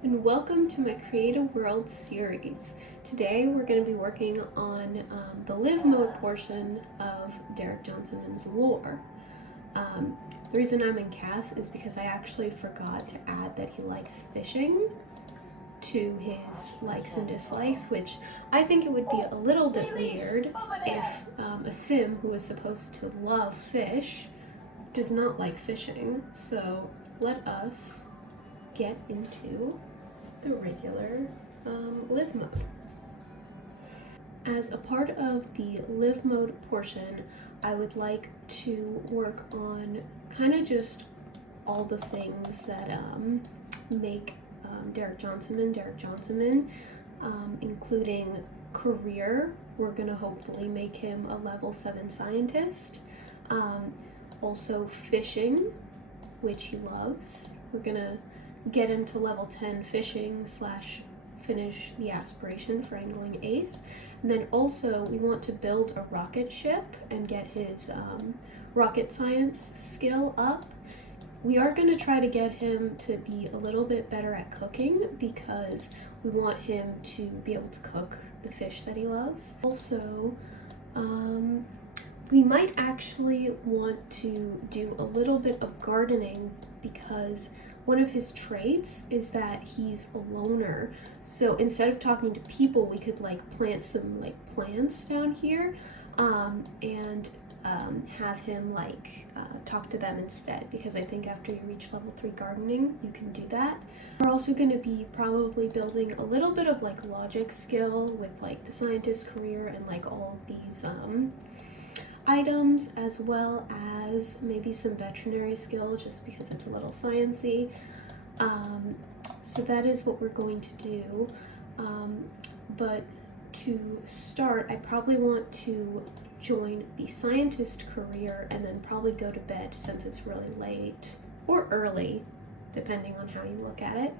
And welcome to my Create a World series. Today we're going to be working on the live mode portion of Derek Jhonsonman's lore. The reason I'm in CAS is because I actually forgot to add that he likes fishing to his likes and dislikes, which I think it would be a little bit weird if a sim who is supposed to love fish does not like fishing. So let us get into the regular live mode. As a part of the live mode portion, I would like to work on kind of just all the things that make Derek Jhonsonman, including career. We're going to hopefully make him a level 7 scientist. Also fishing, which he loves. We're going to get him to level 10 fishing / finish the aspiration for angling ace. And then also we want to build a rocket ship and get his rocket science skill up. We are going to try to get him to be a little bit better at cooking because we want him to be able to cook the fish that he loves. Also, we might actually want to do a little bit of gardening because one of his traits is that he's a loner. So instead of talking to people, we could plant some plants down here and have him talk to them instead, because I think after you reach level 3 gardening, you can do that. We're also going to be probably building a little bit of logic skill with the scientist career and all of these items, as well as maybe some veterinary skill just because it's a little sciencey. So that is what we're going to do. But to start, I probably want to join the scientist career and then probably go to bed since it's really late or early, depending on how you look at it.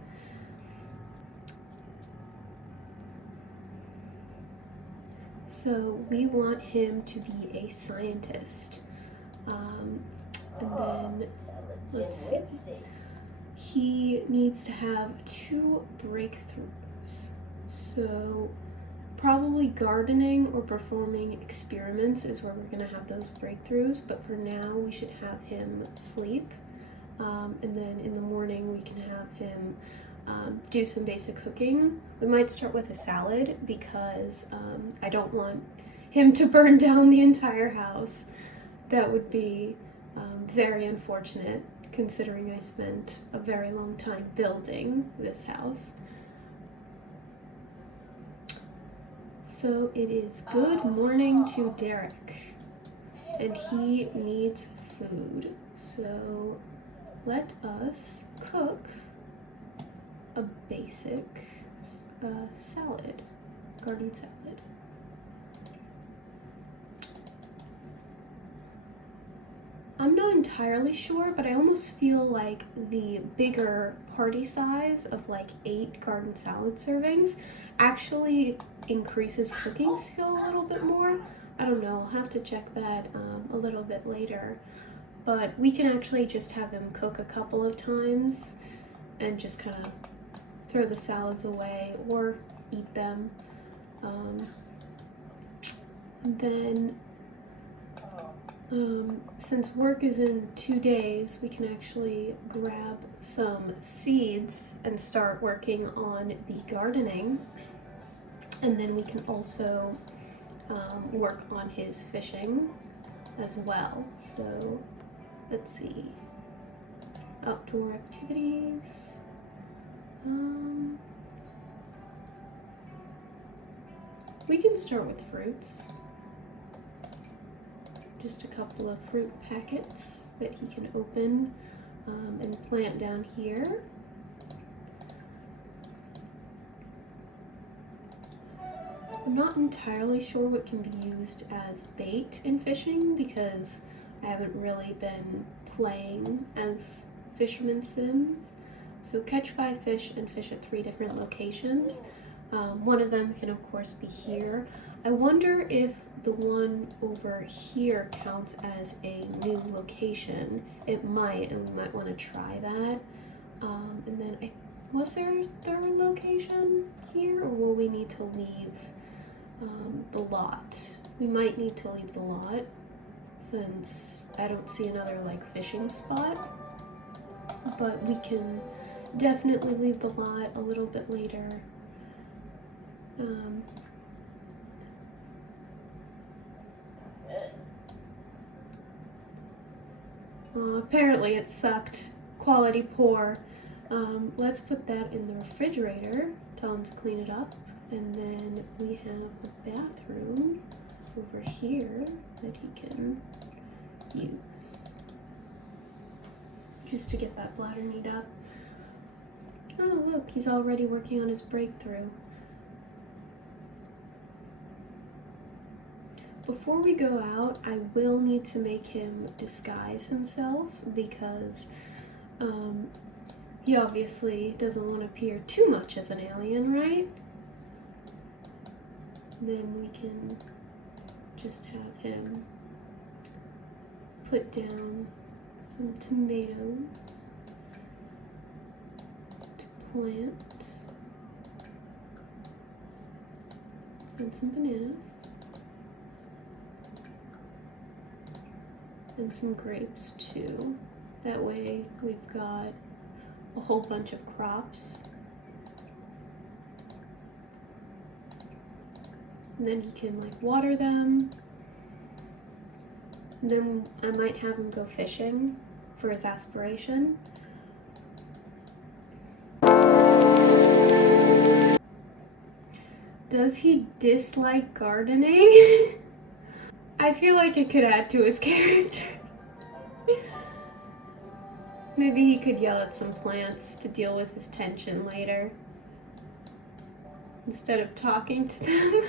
So we want him to be a scientist. And then, let's see. He needs to have 2 breakthroughs. So probably gardening or performing experiments is where we're going to have those breakthroughs. But for now, we should have him sleep. And then in the morning, we can have him do some basic cooking. We might start with a salad because I don't want him to burn down the entire house. That would be very unfortunate considering I spent a very long time building this house. So it is good morning to Derek, and he needs food. So let us cook a basic salad, garden salad. I'm not entirely sure, but I almost feel like the bigger party size of 8 garden salad servings actually increases cooking skill a little bit more. I don't know, I'll have to check that a little bit later. But we can actually just have him cook a couple of times and just kind of throw the salads away or eat them. And then since work is in 2 days, we can actually grab some seeds and start working on the gardening. And then we can also work on his fishing as well. So let's see. Outdoor activities. We can start with fruits. Just a couple of fruit packets that he can open and plant down here. I'm not entirely sure what can be used as bait in fishing because I haven't really been playing as fisherman sims. So catch 5 fish and fish at 3 different locations. One of them can of course be here. I wonder if the one over here counts as a new location. It might, and we might want to try that. And then I Was there a third location here, or will we need to leave the lot? We might need to leave the lot since I don't see another like fishing spot, but we can definitely leave the lot a little bit later. Apparently it sucked. Quality poor. Let's put that in the refrigerator. Tell him to clean it up. And then we have a bathroom over here that he can use. Just to get that bladder need up. Oh look, he's already working on his breakthrough. Before we go out, I will need to make him disguise himself because he obviously doesn't want to appear too much as an alien, right? Then we can just have him put down some tomatoes to plant and some bananas. And some grapes too. That way we've got a whole bunch of crops. And then he can like water them. And then I might have him go fishing for his aspiration. Does he dislike gardening? I feel like it could add to his character. Maybe he could yell at some plants to deal with his tension later, instead of talking to them.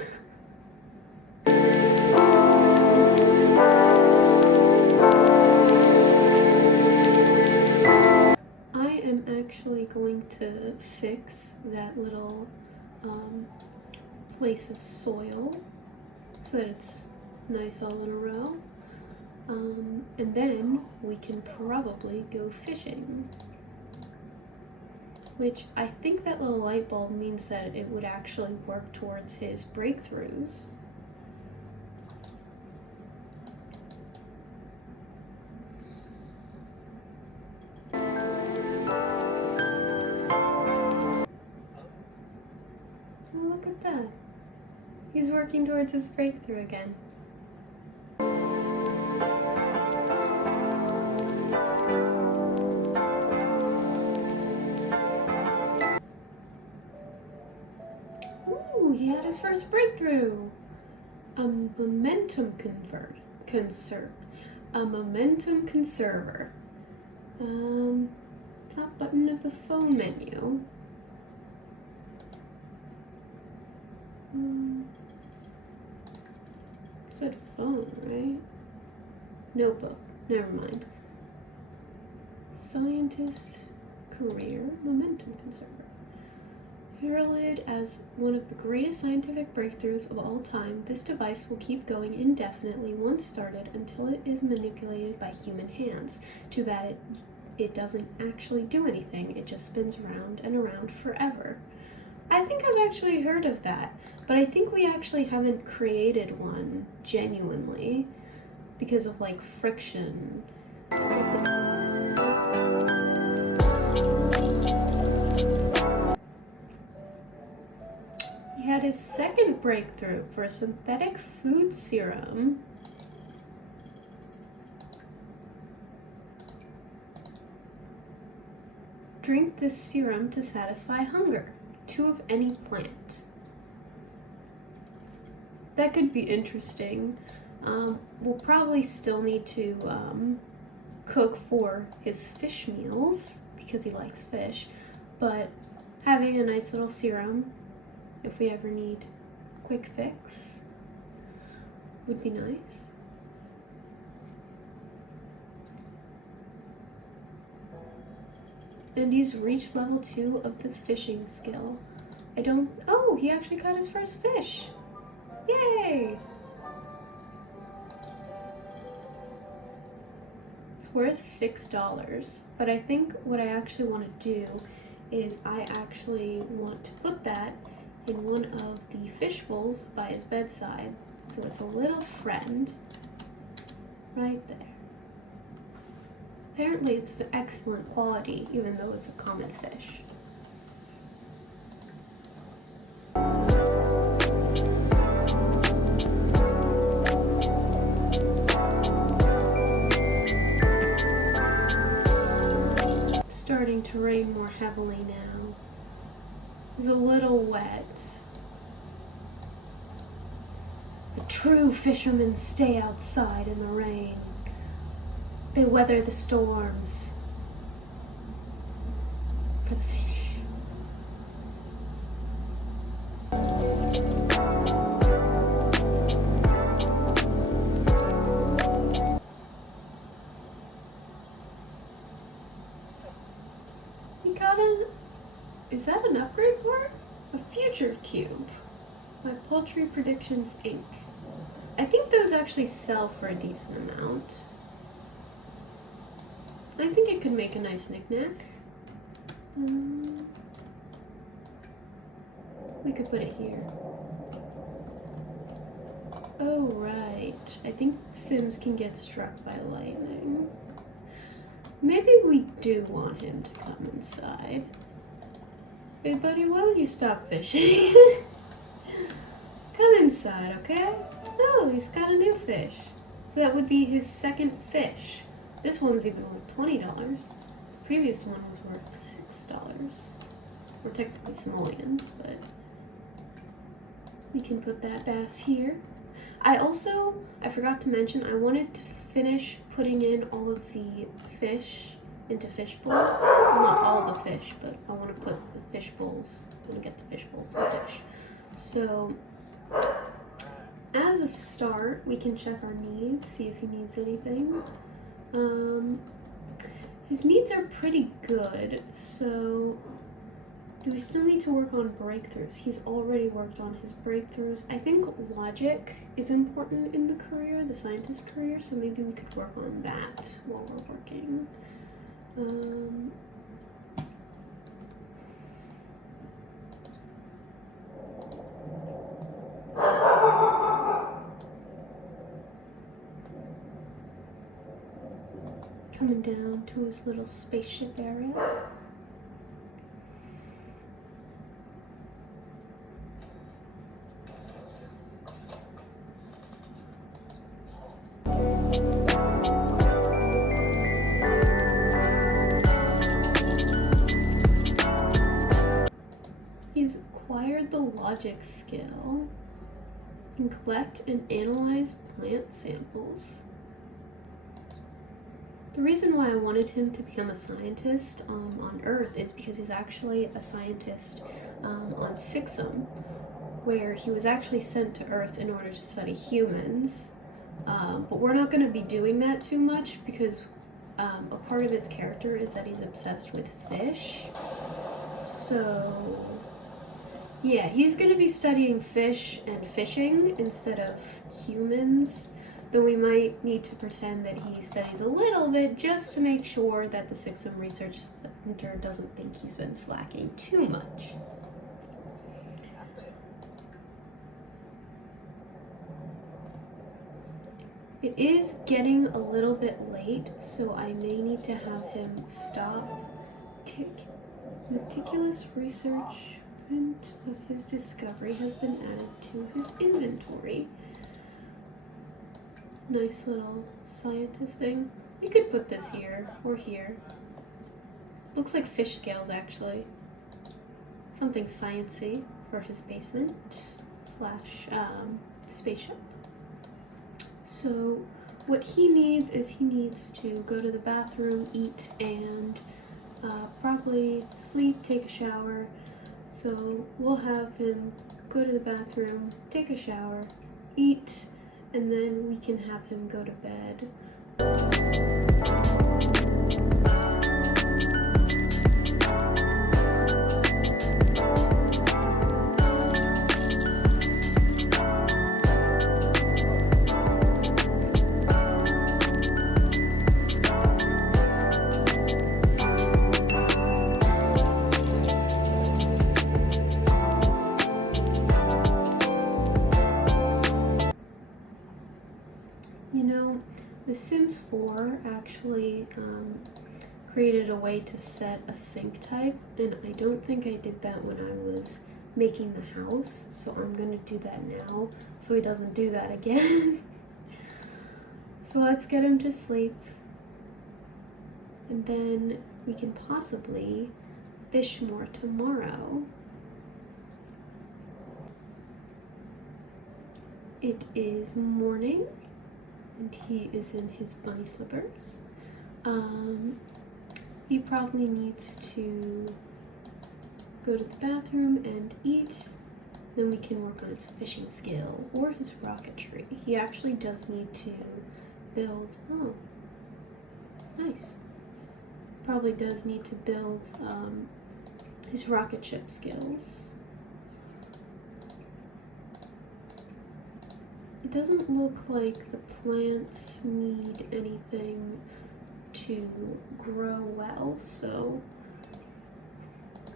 I am actually going to fix that little place of soil so that it's nice all in a row. And then we can probably go fishing. Which I think that little light bulb means that it would actually work towards his breakthroughs. Oh, look at that. He's working towards his breakthrough again. Ooh, he had his first breakthrough. A momentum conserver. Top button of the phone menu. Said phone, right? Notebook. Never mind. Scientist career momentum conserver. Heralded as one of the greatest scientific breakthroughs of all time, this device will keep going indefinitely once started until it is manipulated by human hands. Too bad it doesn't actually do anything. It just spins around and around forever. I think I've actually heard of that, but I think we actually haven't created one genuinely because of like friction. He had his second breakthrough for a synthetic food serum. Drink this serum to satisfy hunger. 2 of any plant. That could be interesting. We'll probably still need to cook for his fish meals because he likes fish, but having a nice little serum if we ever need a quick fix would be nice. And he's reached level 2 of the fishing skill. Oh, he actually caught his first fish. Yay! It's worth $6, but I think what I actually want to do is I actually want to put that in one of the fish bowls by his bedside. So it's a little friend right there. Apparently it's excellent quality, even though it's a common fish. Starting to rain more heavily now. It's a little wet. The true fishermen stay outside in the rain. They weather the storms for the fish. We got is that an upgrade part? A future cube. My Poultry Predictions Inc. I think those actually sell for a decent amount. I think it could make a nice knick-knack. We could put it here. Oh, right. I think Sims can get struck by lightning. Maybe we do want him to come inside. Hey, buddy, why don't you stop fishing? Come inside, okay? Oh, he's got a new fish. So that would be his second fish. This one's even worth $20. The previous one was worth $6. We're technically simoleons, but we can put that bass here. I forgot to mention, I wanted to finish putting in all of the fish into fish bowls. Well, not all the fish, but I want to put the fish bowls, I want to get the fish bowls in the dish. So, as a start, we can check our needs, see if he needs anything. His needs are pretty good, so do we still need to work on breakthroughs? He's already worked on his breakthroughs. I think logic is important in the career, the scientist career, so maybe we could work on that while we're working. Coming down to his little spaceship area. He's acquired the logic skill. He can collect and analyze plant samples. The reason why I wanted him to become a scientist on Earth is because he's actually a scientist on Sixum, where he was actually sent to Earth in order to study humans. But we're not going to be doing that too much because a part of his character is that he's obsessed with fish. So, yeah, he's going to be studying fish and fishing instead of humans. Though we might need to pretend that he studies a little bit just to make sure that the Sixum Research Center doesn't think he's been slacking too much. It is getting a little bit late, so I may need to have him stop. Meticulous research of his discovery has been added to his inventory. Nice little scientist thing. You could put this here or here. Looks like fish scales, actually. Something sciencey for his basement / spaceship. So what he needs is he needs to go to the bathroom, eat, and probably sleep, take a shower. So we'll have him go to the bathroom, take a shower, eat, and then we can have him go to bed. The Sims 4 actually created a way to set a sink type, and I don't think I did that when I was making the house, so I'm gonna do that now so he doesn't do that again. So let's get him to sleep, and then we can possibly fish more tomorrow. It is morning, and he is in his bunny slippers. He probably needs to go to the bathroom and eat. Then we can work on his fishing skill or his rocketry. He actually does need to build, oh, nice. Probably does need to build his rocket ship skills. It doesn't look like the plants need anything to grow well, so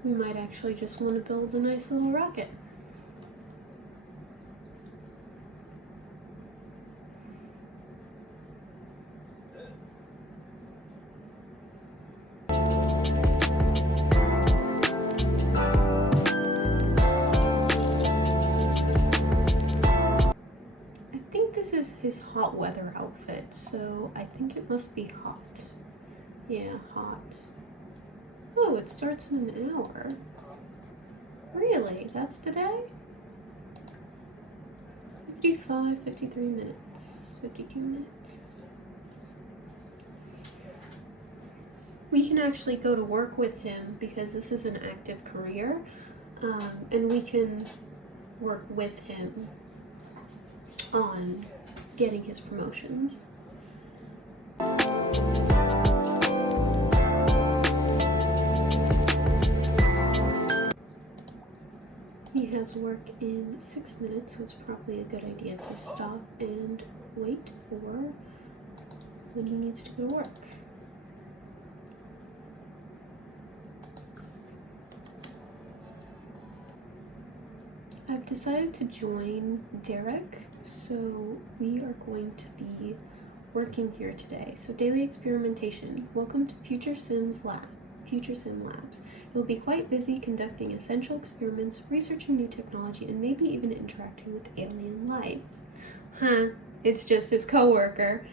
we might actually just want to build a nice little rocket. His hot weather outfit, so I think it must be hot. Yeah, hot. Oh, it starts in an hour. Really? That's today? 55, 53 minutes, 52 minutes. We can actually go to work with him because this is an active career, and we can work with him on getting his promotions. He has work in 6 minutes, so it's probably a good idea to stop and wait for when he needs to go to work. I've decided to join Derek, so we are going to be working here today. So daily experimentation. Welcome to Future Sim Labs. You'll be quite busy conducting essential experiments, researching new technology, and maybe even interacting with alien life. Huh? It's just his coworker.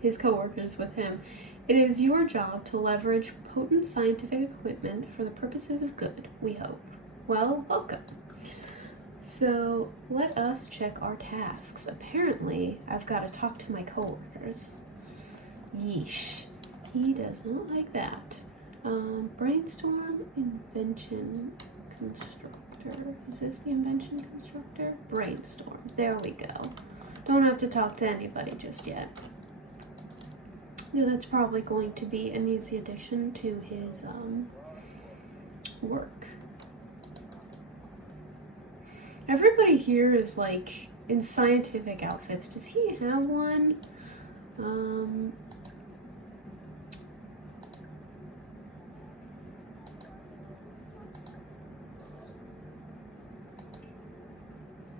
His coworkers with him. It is your job to leverage potent scientific equipment for the purposes of good, we hope. Well, welcome. So let us check our tasks. Apparently, I've got to talk to my coworkers. Yeesh. He does not like that. Brainstorm invention constructor. Is this the invention constructor? Brainstorm. There we go. Don't have to talk to anybody just yet. Yeah, that's probably going to be an easy addition to his work. Everybody here is like in scientific outfits. Does he have one?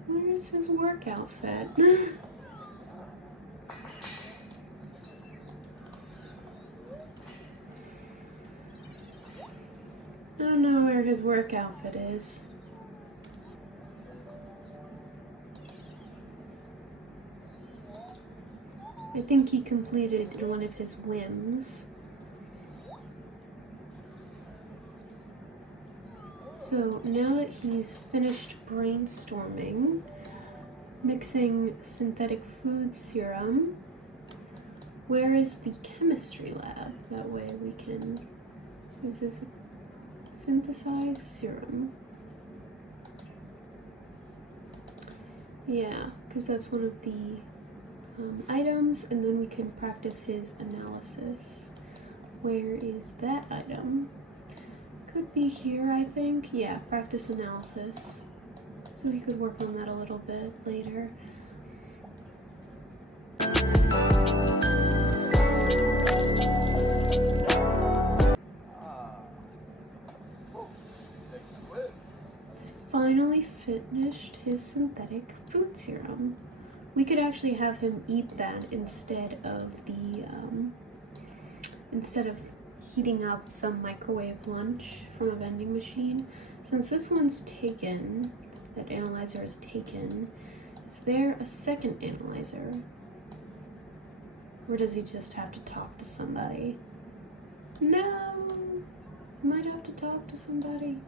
Where's his work outfit? I don't know where his work outfit is. I think he completed one of his whims. So now that he's finished brainstorming, mixing synthetic food serum, where is the chemistry lab? That way we can use this synthesized serum. Yeah, because that's one of the items, and then we can practice his analysis. Where is that item? Could be here, I think. Yeah, practice analysis. So we could work on that a little bit later. He's finally finished his synthetic food serum. we could actually have him eat that instead of instead of heating up some microwave lunch from a vending machine. Since this one's taken, that analyzer is taken, is there a second analyzer? Or does he just have to talk to somebody? No! Might have to talk to somebody.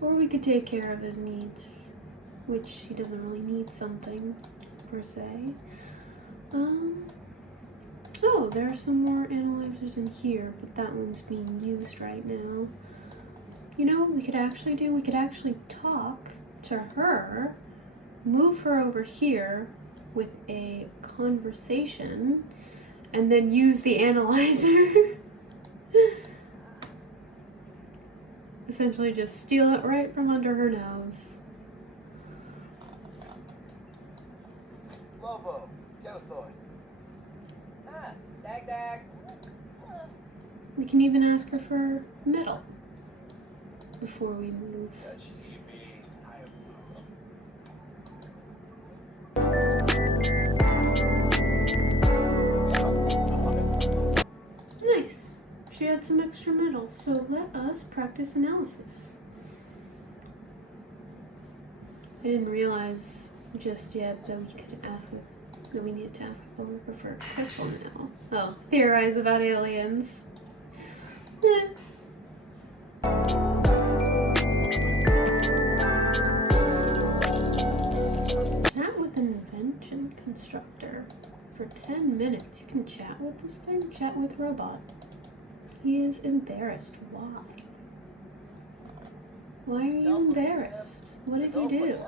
Or we could take care of his needs, which he doesn't really need something, per se. Oh, there are some more analyzers in here, but that one's being used right now. You know what we could actually do? We could actually talk to her, move her over here with a conversation, and then use the analyzer. Essentially just steal it right from under her nose. Lobo, get a thought. Dag dag. We can even ask her for metal before we move. Nice. She had some extra metal, so let us practice analysis. I didn't realize just yet that we needed to ask her for crystal metal. Oh, theorize about aliens. Chat with an invention constructor. For 10 minutes, you can chat with this thing? Chat with robot. He is embarrassed. Why? Why are you embarrassed? What did you do?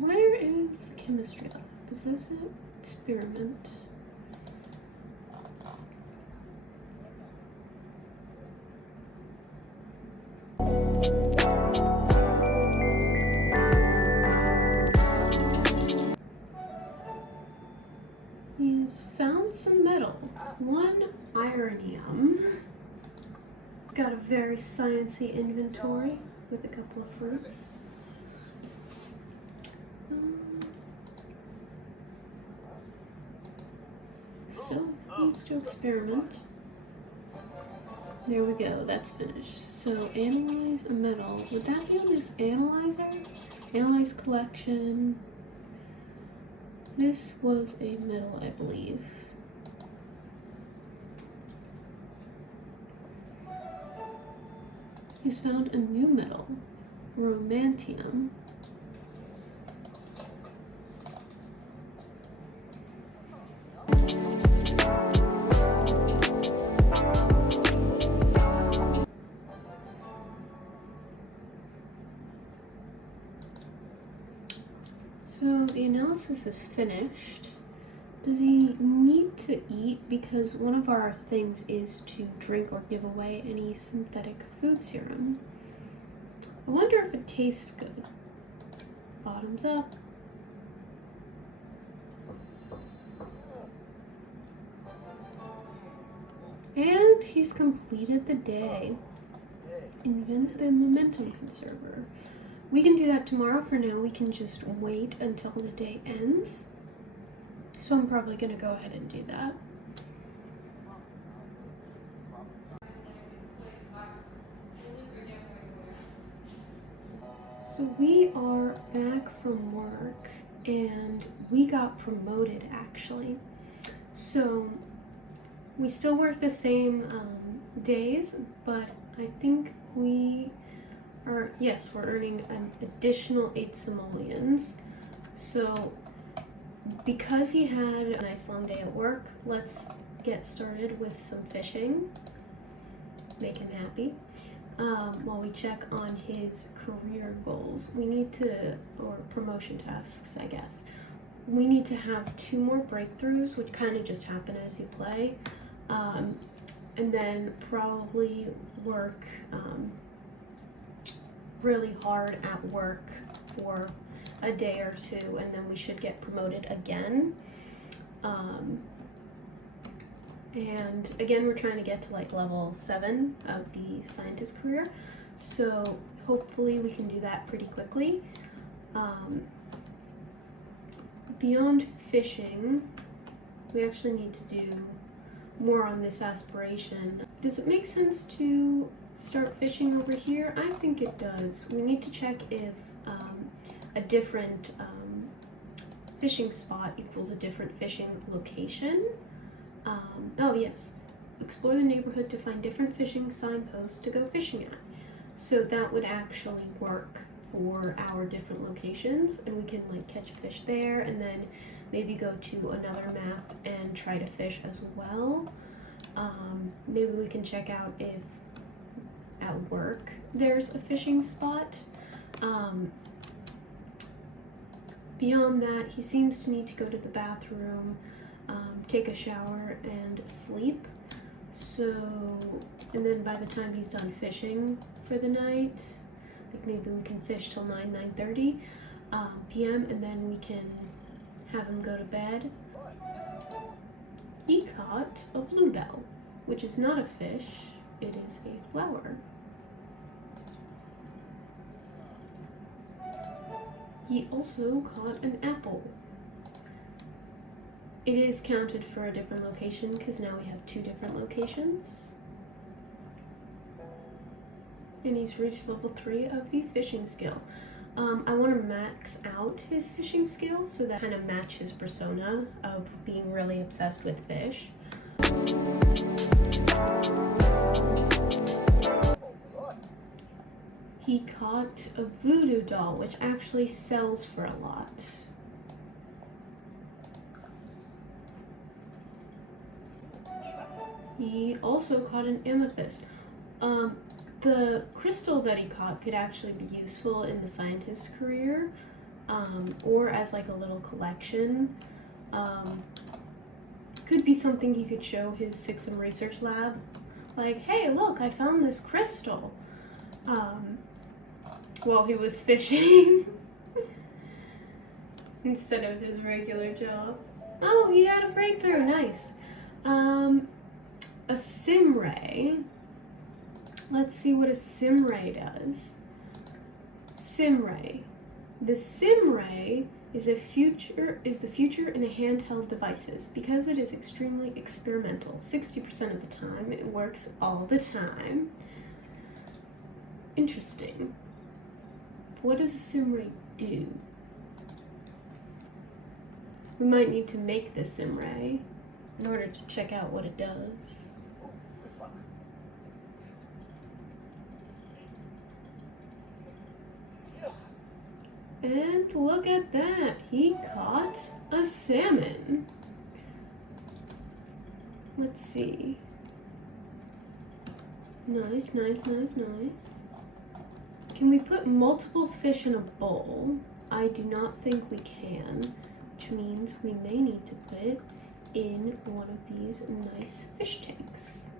Where is the chemistry lab? Is this an experiment? He has found some metal. 1 ironium. He's got a very sciencey inventory with a couple of fruits. Still needs to experiment. There we go, that's finished. So analyze a metal. Would that be on this analyzer? Analyze collection. This was a metal, I believe. He's found a new metal, romantium. So the analysis is finished. Does he need to eat? Because one of our things is to drink or give away any synthetic food serum. I wonder if it tastes good. Bottoms up. And he's completed the day. Invent the momentum conserver. We can do that tomorrow. For now, we can just wait until the day ends. So I'm probably going to go ahead and do that. So we are back from work and we got promoted actually. So we still work the same days, but I think we are, yes, we're earning an additional 8 simoleons. So because he had a nice long day at work, let's get started with some fishing. Make him happy. While we check on his career goals, we need to, or promotion tasks, I guess. We need to have 2 more breakthroughs, which kind of just happen as you play. And then probably work really hard at work for a day or 2, and then we should get promoted again. And again, we're trying to get to like level 7 of the scientist career, so hopefully we can do that pretty quickly. Beyond fishing, we actually need to do more on this aspiration. Does it make sense to start fishing over here? I think it does. We need to check if a different fishing spot equals a different fishing location. Oh yes, explore the neighborhood to find different fishing signposts to go fishing at. So that would actually work for our different locations, and we can like catch fish there and then maybe go to another map and try to fish as well. Maybe we can check out if at work there's a fishing spot. Beyond that, he seems to need to go to the bathroom, take a shower, and sleep. So, and then by the time he's done fishing for the night, like maybe we can fish till 9:30 p.m. and then we can have him go to bed. He caught a bluebell, which is not a fish, it is a flower. He also caught an apple. It is counted for a different location because now we have 2 different locations. And he's reached level 3 of the fishing skill. I want to max out his fishing skill so that kind of match his persona of being really obsessed with fish. He caught a voodoo doll, which actually sells for a lot. He also caught an amethyst. The crystal that he caught could actually be useful in the scientist's career, or as like a little collection. Could be something he could show his Sixum research lab. Like, hey, look, I found this crystal. While he was fishing. Instead of his regular job. Oh, he had a breakthrough, nice. A Simray. Let's see what a Simray does. Simray. The Simray is the future in a handheld devices because it is extremely experimental. 60% of the time, it works all the time. Interesting. What does a Simray do? We might need to make the Simray in order to check out what it does. And look at that, he caught a salmon. Let's see. Nice, nice, nice, nice. Can we put multiple fish in a bowl? I do not think we can, which means we may need to put it in one of these nice fish tanks.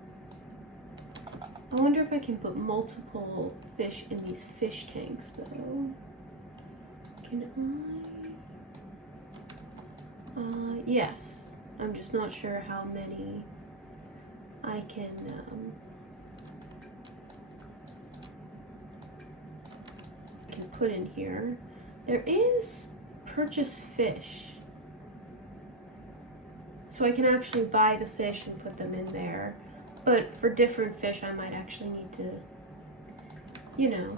I wonder if I can put multiple fish in these fish tanks though. Can I? Yes. I'm just not sure how many I can put in here. There is purchase fish. So I can actually buy the fish and put them in there. But for different fish, I might actually need to, you know,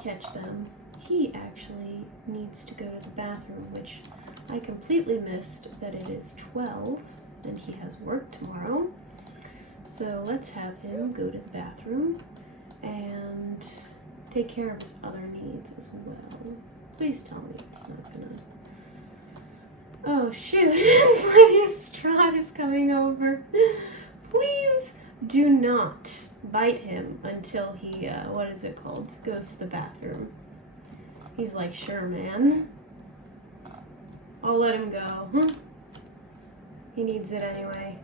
catch them. He actually needs to go to the bathroom, which I completely missed that it is 12 and he has work tomorrow. So let's have him go to the bathroom and take care of his other needs as well. Please tell me it's not gonna... Oh shoot, my Strahd is coming over. Please do not bite him until he, what is it called, goes to the bathroom. He's like, sure, man. I'll let him go. He needs it anyway.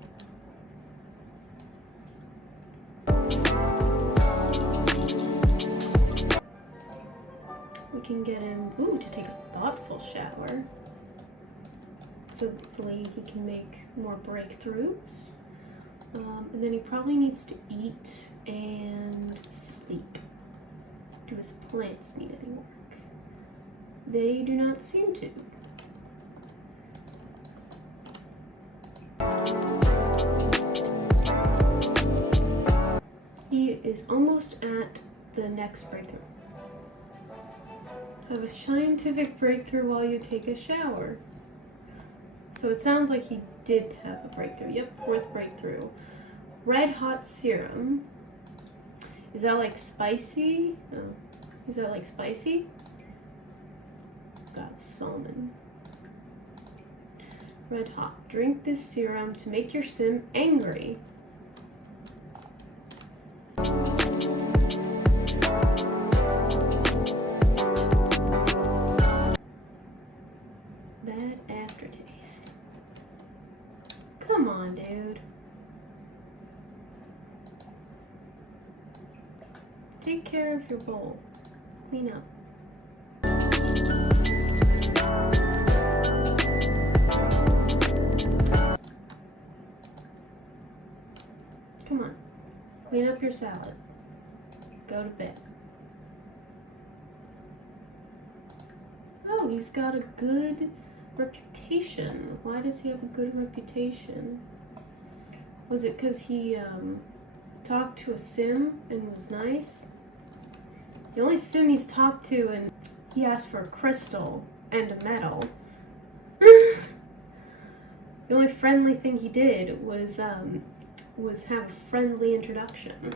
We can get him, to take a thoughtful shower. so hopefully he can make more breakthroughs. And then he probably needs to eat and sleep. Do his plants need any work? They do not seem to. He is almost at the next breakthrough. Have a scientific breakthrough while you take a shower. So it sounds like he did have a breakthrough. Yep, 4th breakthrough. Red hot serum. Is that like spicy? No. Is that like spicy? Got salmon. Red hot. Drink this serum to make your sim angry. Bad aftertaste. Come on, dude. Take care of your bowl. Clean up. Come on. Clean up your salad. Go to bed. Oh, he's got a good reputation. Why does he have a good reputation? Was it because he talked to a sim and was nice? The only sim he's talked to, and he asked for a crystal and a medal. The only friendly thing he did was have a friendly introduction.